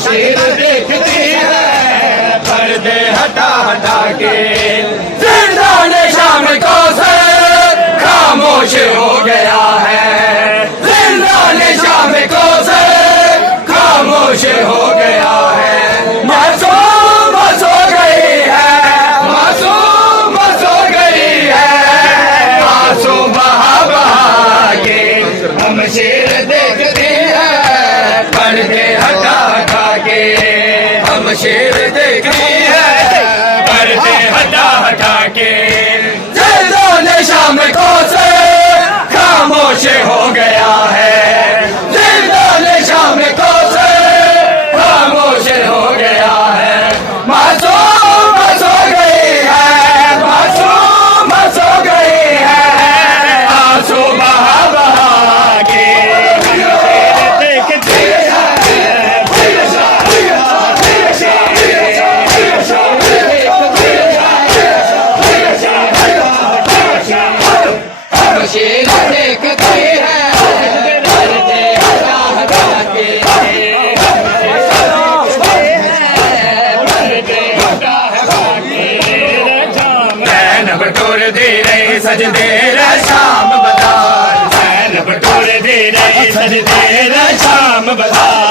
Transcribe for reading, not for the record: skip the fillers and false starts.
शेर देखती है पर्दे हटा हटा के। जिंदान शाम को से खामोश हो गया है, जिंदान शाम को से खामोश हो गया है। मासूम सो गई है, मासूम सो गई है, आंसू बहा बहा के हम शेर देखते हैं पर्दे हटा हटा के। हम शेर देखते हैं पर्दे हटा हटा के। जिंदान शाम को से खामोश हो गया है, जिंदान शाम को से खामोश हो गया है। मासूम सो गई है, मासूम सो गई है, आंसू बहा बहा के देखते हम शेर देखते हैं पर्दे हटा हटा के। नैन बटोर दे रहे सजदे रे शाम बाजार, नैन बटोर दे रहे सजदे रे शाम बाजार।